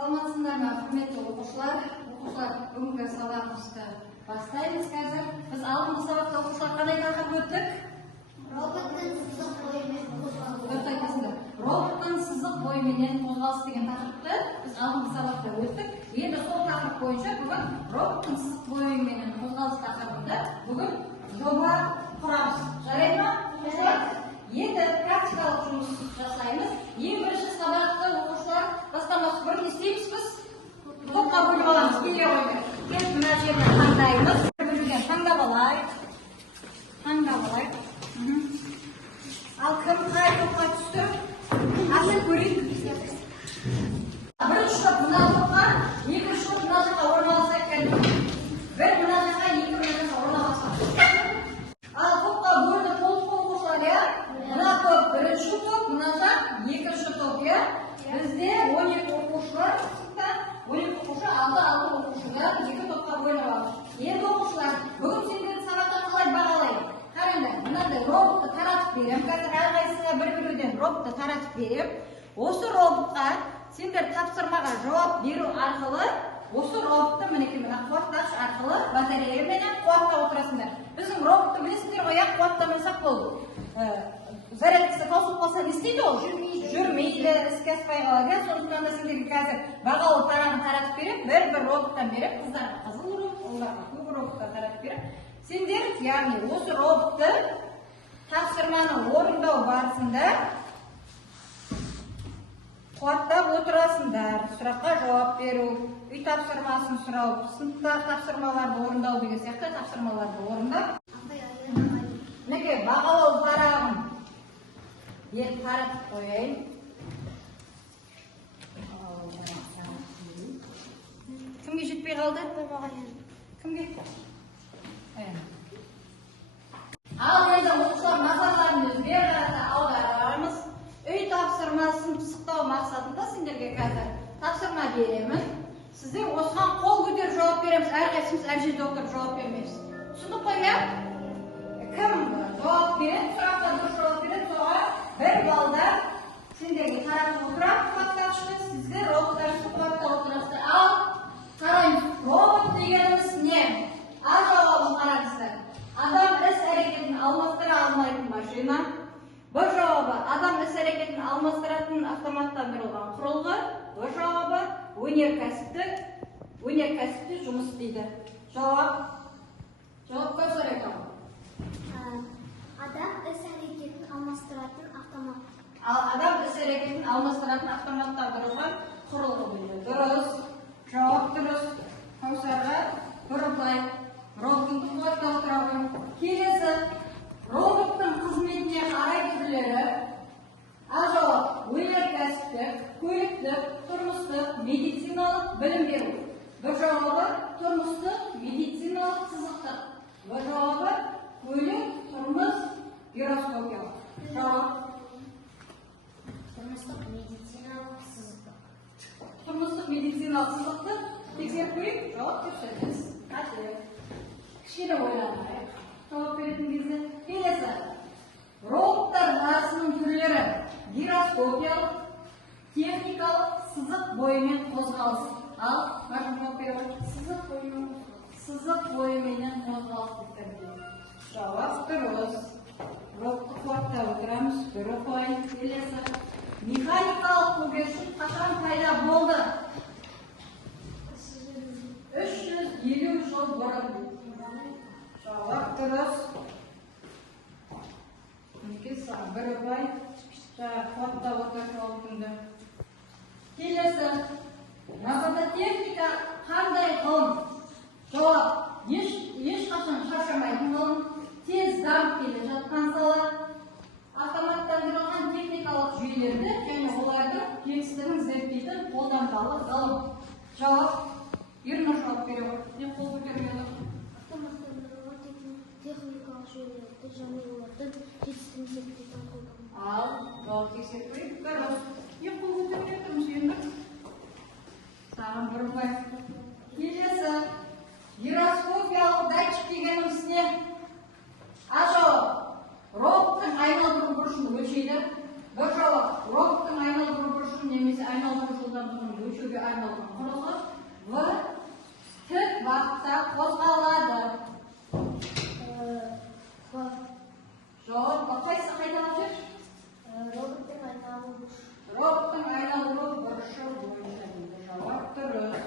Саламатсыздар ма, құрметті оқушылар? Бүгінгі сабағымызды бастаймыз қазір. Біз алдыңғы сабақта оқушылар қандай тақырып өттік? Роботтың сызық бойымен қозғалыс деген тақырыпты біз алдыңғы сабақта өттік. Енді сол тақырып бойынша бүгін роботтың сызық бойымен қозғалыс тақырыбында бүгін жоба құрамыз. Жарайды ма? Енді практикалық жұмыс жасаймыз. Ең бірінші сабақты оқушылар бастамасы бұрын істейміз біз. Топқа бөліп аламыз. Келе қойды. Келіп мына жерден таңдаймыз. Бөлуден таңдап алайық. Ал кім қай топқа түсті? Ашып көрейік. Бірінші топ мына топқа, екінші топ мына жаққа орналасса екен. Бір мына жаққа, екі мына жаққа орналасса. Ал топқа бөлініп толық оқушылар, иә? Мына топ бірінші топ, мына жақ екінші топ, иә? Бізде 12 оқушылар, 12 оқушы, 6 оқушылар, екі топқа бөлініп алды. Енді оқушылар, бүгін сендердің сабақта қалай бағалайды? Қараңдар, мынандай роботты таратып берем. Қазір әрқайсысына бір-бірден роботты таратып берем. Осы роботқа сендер тапсырмаға жауап беру арқылы, осы роботты мінекей мына қуаттағыш арқылы батареямен қуаттап отырасыңдар. Біздің роботты білесіңдер ғой, қуаттамасақ болды. Зарядкасы таусылып қалса не істейді ол? Жүрмейді, іске аспай қалады. Сондықтан да сендерге қазір бағалы парағын таратып берем, бір роботтан берем, қыздарға қызыл робот, оларға көк роботтан таратып берем. Сендер, яғни осы роботты тапсырманы орындау барысында қуаттап отырасыңдар. Сұраққа жауап беру, үй тапсырмасын сұрау, сыныптағы тапсырмаларды орындау деген сияқты тапсырмаларды орындап. Мінекей бағалау парағын беріп таратып қояйын. Кімге жетпей қалды? Кімге? Ал енді оқушылар назарларын өзге қарата аударамыз. Үй тапсырмасын пысықтау мақсатында сендерге қазір тапсырма беремін. Сіздер осыған қол көтеріп жауап береміз. Әрқайсымыз әр жерде отырып жауап бермейміз. Түсіндік қой, иә? Кім жауап береді, сұраққа дұрыс жауап береді, соған бір балдар сендерге таратып отырып қуаттағышты, сіздер роботтарды қуаттап отырасыздар. Ал қараймыз, робот дегеніміз не? А жауабын қараңыздар. Адам іс-әрекетін алмастыра алмайтын машина. Б жауабы адам іс-әрекетін алмастыратын автоматтандырылған құрылғы. В жауабы өнеркәсіпте жұмыс істейді. Жауап қой сұрайды. Адам іс-әрекетін алмастыратын автомат. Адам іс-әрекетін алмастыратын автоматтандырылған құрылғы дейді. Дұрыс. Жауап дұрыс. Қаусарға бұрынлай. Роботты қуаттап тұрады. Келесі. Роботтың қызметіне қарай түрлері. А жауап өнеркәсіптік, көліктік, тұрмыстық, медициналық білім беру. Б жауабы тұрмыстық, медициналық, сызықтық. В жауабы көлік, тұрмыс, гироскопиялық. Жауап Тұрмыстық, медициналық, сызықтық. Тұрмыстық, медициналық, сызықтық. Тексеріп көрейік, жауап көрсетіңіз. Қате. Кішкене ойланайық. Жауап беретін кезде. Келесі. Роботтар жарысының түрлері. Гироскопиялық, техникалық, сызық бойымен қозғалыс. Ал, қашын жауап беріп? Сызық бойымен қозғалыс дейді. Жауап дұрыс. Роботты қуаттап отырамыз. Бірі қой. Келесі. Механикалық көгершін қашан пайда болды? 350 жыл бұрын. Жауап дұрыс. Бірі қой. Қуаттап отыр жауабыңды. Келесі. Робототехника қандай ғылым? Жауап. Ешқашан шаршамайтын ғылым. Тез дамып келе жатқан сала. Автоматтандырылған техникалық жүйелерді және олардың жетістігін зерттейтін қолданбалы ғылым. Жауап. Ернұр жауап бере ғой. Не қол көтермеді? Автоматтандырылған техникалық жүйелерді және олардың жетістігін зерттейтін қолданбалы. Ал, жауап тексеріп көрейік. Дұрыс. Не қол көтермеді тұрмыз Ернұр? Саған бір қой. Келесі. Гироскопиялық датчик дегеніміз не? А жауап. Роботтың айналдыру бұрышын өлшейді. Б жауап. Роботтың айналдыру бұрышын немесе айналдыру жылдамдығын өлшеуге арналған құрылғы В тік уақытта қозғалады. Жауап қайсы қайталап жүр? Роботтың айналу бұрышы. Роботтың айналу бұрышы бойынша дейді. Жауап дұрыс.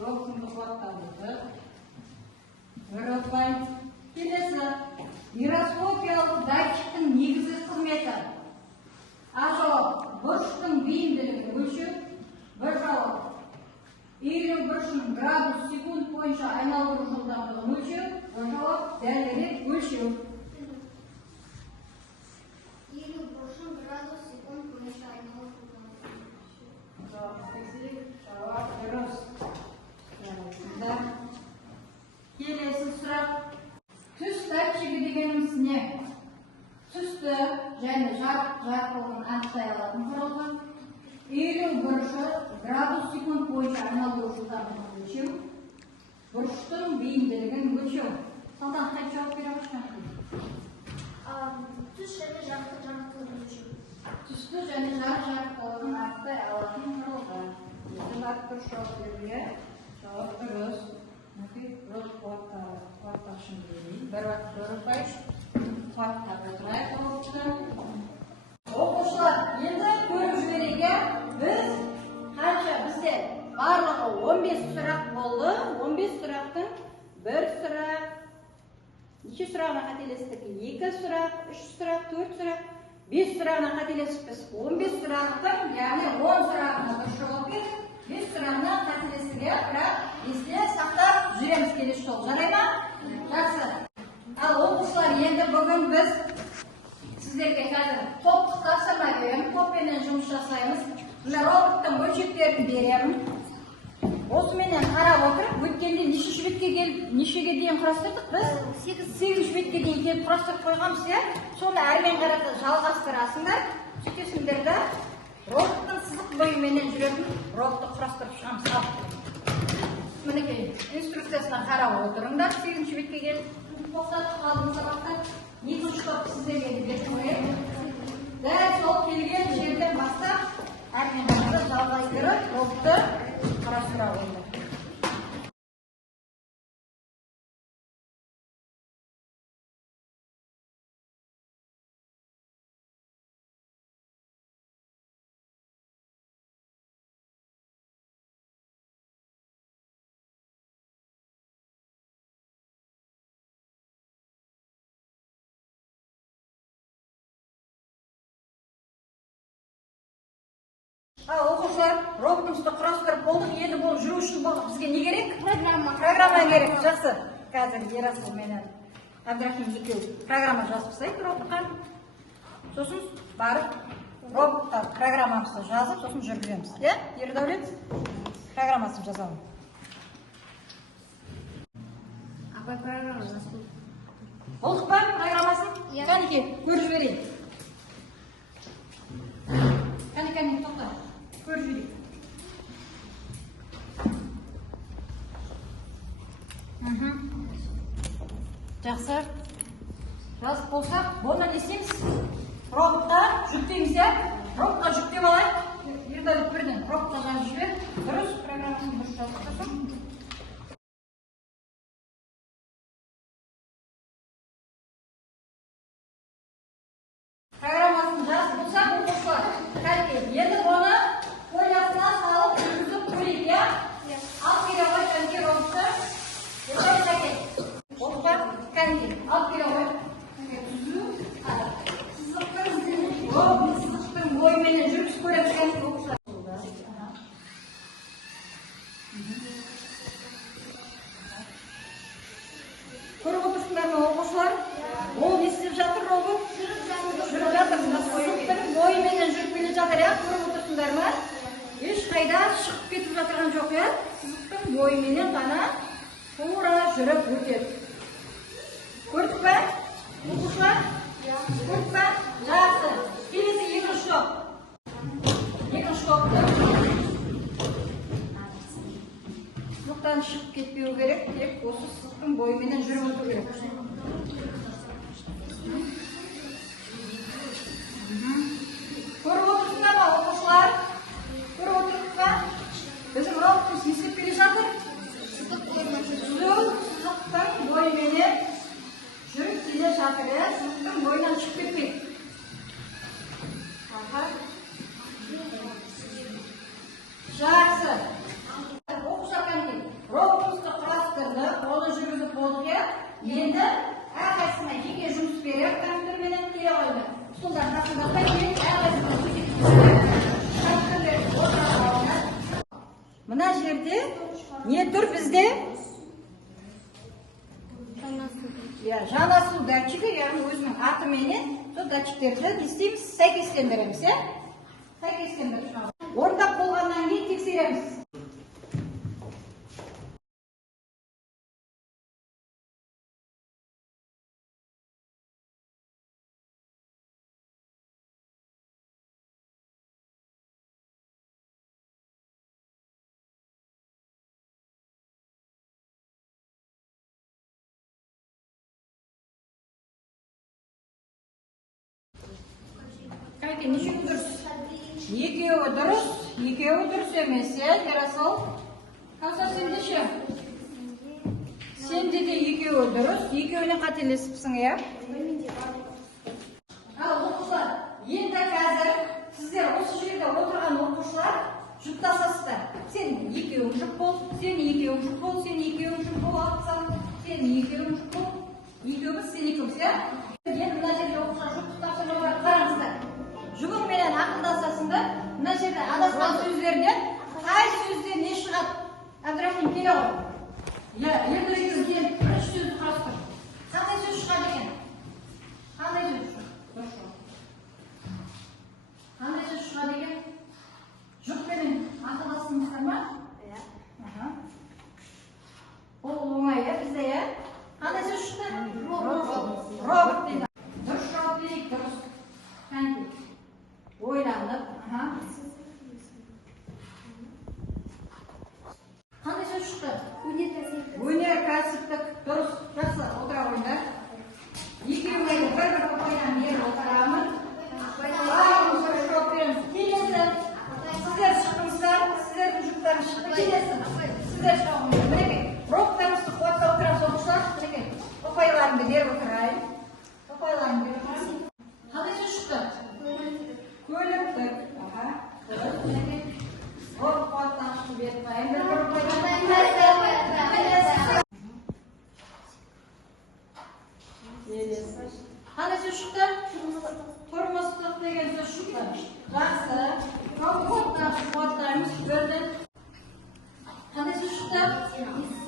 Роботтың қуатталуы. Бір ұтпай. Келесі. Гироскопиялық датчиктің негізгі қызметі. А жауап. Бұрыштың бейімділігін өлшеу. Бір жауап. Иілу бұрышының градус секунд бойынша айналдыру жылдамдығын өлшеу. Бір жауап. Дәлірек өлшеу. Иілу бұрышын градус секунд бойынша айналу жылдамдығын өлшеу. Жауап дұрыс. Келесі сұрақ. Түс датчигі дегеніміз не? Түсті және жарықтылығын анықтай алатын құрылғы. Иілу бұрышы градус секунд бойынша айналдыру жылдамдығын өлшеу. Бұрыштың бейімділігін өлшеу. Салдан қайт жауап бере башқан? Түс және жарықтылығын өлшеу. Түсті және жарықтылығын анықтай алатын құрылғы. Жауап дұрыс жауап беруге. Жауап дұрыс. Рот қуаттағышын берейін. Бір уақыт көріп қуаттап отырайық роботты. Оқушылар, енді көріп жіберейік. Біз бізде барлығы 15 сұрақ болды. 15 сұрақтың бір сұрақ, неше сұрағына қателестік? 2 сұрақ, 3 сұрақ, 4 сұрақ, 5 сұрағына қателесіппіз. 15 сұрақтың, яғни 10 сұрағына дұрыс жауап бердік. 5 сұрағына қателестік, бірақ есте сақтап жүреміз келесі жолы. Жарай ма? Жақсы. Ал оқушылар, енді бүгін біз сіздерге қазір топтық тапсырма беремін. Топпенен жұмыс жасаймыз. Мына роботтың бөлшектерін беремін. Осыменен қарап отырып, өткенде нешінші бетке келіп, нешеге дейін құрастырдық? Біз 8 бетке дейін келіп құрастырып қойғанбыз, иә? Соны әрмен қарата жалғастырасыңдар. Сөйтесіңдерді роботтың сызық бойымен жүретін роботты құрастырып шығамыз. Мінекей, инструкциясына қарап отырыңдар. 8 бетке келіп тоқтатып қалдым сабақта. Екінші топ сіздерге беріп қояйын. Дәл сол келген жерден бастап әрмен қарата жалғастырып роботты құрастыра қойыңдар. Оқушылар, роботымызды құрастырып болдық. Енді бұл жүру үшін бізге не керек? Программа керек. Жақсы. Қазір Ерасыл менен Абдрахим екеу программа жазып тастайық роботқа. Сосын барып роботқа программамызды жазып, сосын жүргіземіз. Иә? Ердәулет программасын жазамын. Апай программа жазып. Болдық па программасын? Кәнеке, көріп жіберейін. Кәне, тоқта. Көріп жіберейік. Жақсы. Жазып болсақ, бұны не істейміз? Роботқа жүктейміз, иә? Роботқа жүктеп алайық. Ердәулет бірден роботқа жазып жібер. Дұрыс программасын дұрыс жазып тұрсын. Программасын жазып болсақ, оқушылар. Енді бұны қойасына салып жүргізіп көрейік, иә? Алып келе ғой, кәнеке роботты. Ешай сәкен. Оқуға кәнеке. Алып келе ғой. Сызықтың бойымен жүргізіп көреміз кәнеке оқушылар. Көріп отырсыңдар ма оқушылар? Ол не істеп жатыр робот? Жүріп жатыр. Сызықтың бойымен жүріп келе жатыр, иә? Көріп отырсыңдар ма? Ешқайда шығып кетіп жатырған жоқ, иә? Сызықтың бойымен ғана тура жүріп өтеді. Көрдік пе? Оқушылар? Көрдік пе? Жақсы. Келесі екінші топ. Екінші топты. Сызықтан шығып кетпеу керек, тек осы сызықтың бойымен жүріп өту керек. Көріп отырсыңдар ма, оқушылар? Көріп отырсыз ба? Endi әрқайсысына жеке жұмыс беріп, компьютерменен келе қойды. Столдан тасыңдатпай кейін әрқайсысына мына жерде не тұр бізде? Жаңа су датчигі, яғни өзінің атыменен сол датчиктерді не істейміз? Сәйкестендіреміз, иә? Сәйкестендіріп. Орындап болғаннан кейін тексереміз. Қайке, нешеуі дұрыс? Екеуі дұрыс емес, иә, Ерасыл? Қауса, сенде ше? Сенде де екеуі дұрыс, екеуіне қателесіпсің, иә? Ал, оқушылар, енді қазір сіздер осы жерде отырған оқушылар жұптасасыздар. Сен екеуің жұп бол, сен екеуің жұп бол, сен екеуің жұп бол, сен екеуің жұп бол, екеуіміз, сен екеуміз, иә? Енді мына жерде оқушылар жұпты тапсырмалар қараңыздар. Жұбыңменен ақылдасасыңдар. Мына жерде адасқан сөздерден қай сөзден не шығады? Әбдірахим келе ғой. Енді келіп бірінші сөзді қарастыр. Қандай сөз шығады екен? Қандай сөз шығады? Қандай сөз шығады екен? Жұппенен ақылдастыңыздар ма? Иә. Ол оңай, иә, бізде, иә? Қандай сөз шықты? Робот дейді. Дұрыс жауап берейік, дұрыс. Ойланып, қандай сөз шықты? Өнеркәсіптік. Дұрыс, жақсы, отыра қойыңдар. Екеуіне бір папайдан беріп отырамын. Барлығын дұрыс жауап береміз. Келесі. Сіздер шықтыңыздар, сіздердің жұптарыңыз шықты. Келесі. Сіздер шығыңыздар. Мінекей, роботтарымызды қуаттап отырамыз, оқушылар. Мінекей, папайларымды беріп отырайын. Папайларымды беріп отырайын. Қандай сөз шықты? Көліктік. Қуаттағышы беріп қайын. Қандай сөз шықты? Тұрмыстық деген сөз шықты. Жақсы. Қуаттаймыз көрді. Қандай сөз шықты?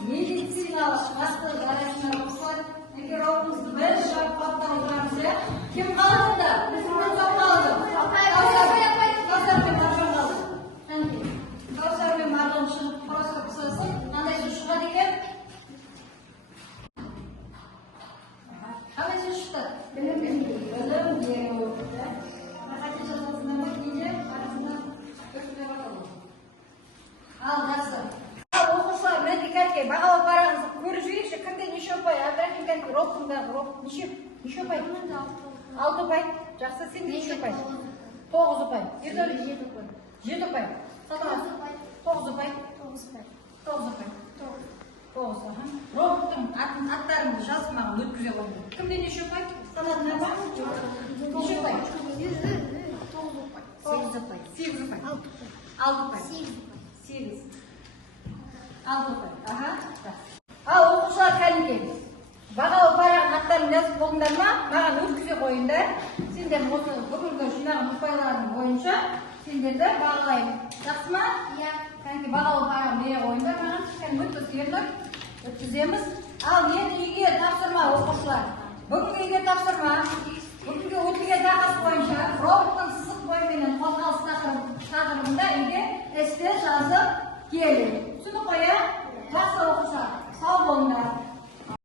Медициналық басты жарайсына қосылады. Егер оқымызды бір жауап қуаттап отырамыз, иә? Кім қалды? Кім қалды? Каусар мен Маржан қалды. Каусар мен Маржан шығып просто қысасын. Қандай сөз шығады екен? Қандай сөз шықты? Білім беру. Қате жасасында ма? Кейде арасында өтпей қалады. Ал, жақсы. Оқушылар, мінекей кәлке, бағалап қараңызды көріп жіберейікші. Кімде неше ұпай? Әбдірахим кәлке, робтыңдағы роб. Неше ұпай? 6 ұпай. Жақсы, сенде неше ұпай? 9 ұпай. 7 ұпай. 9 ұпай. 9. Роботтың аттарыңды жазып маған өткізе қойды. Кімде неше ұпай? Санатына ба? Неше ұпай? 8 ұпай. 6 ұпай. 6 ұпай. Ал, оқушылар кәлімге. Бағалы парағын аттарын жазып болыңдар ма? Маған өткізе қойыңдар. Сендер осы бүгінгі жинаған ұпайлардың бойынша сендерді бағалайын. Жақсы ма? Иә. Кәлімге бағалы парағын бере қойыңдар маған. Өткіземіз. Ал, енді үйге тапсырма оқушылар. Бүгінгі үйге тапсырма. Бүгінгі өтілген тақырып бойынша роботтың сызық бойымен қозғалыс тақырыбында үйге эссе жазып келin. Түсініп қоя? Жақсы оқушылар. Сау болыңдар.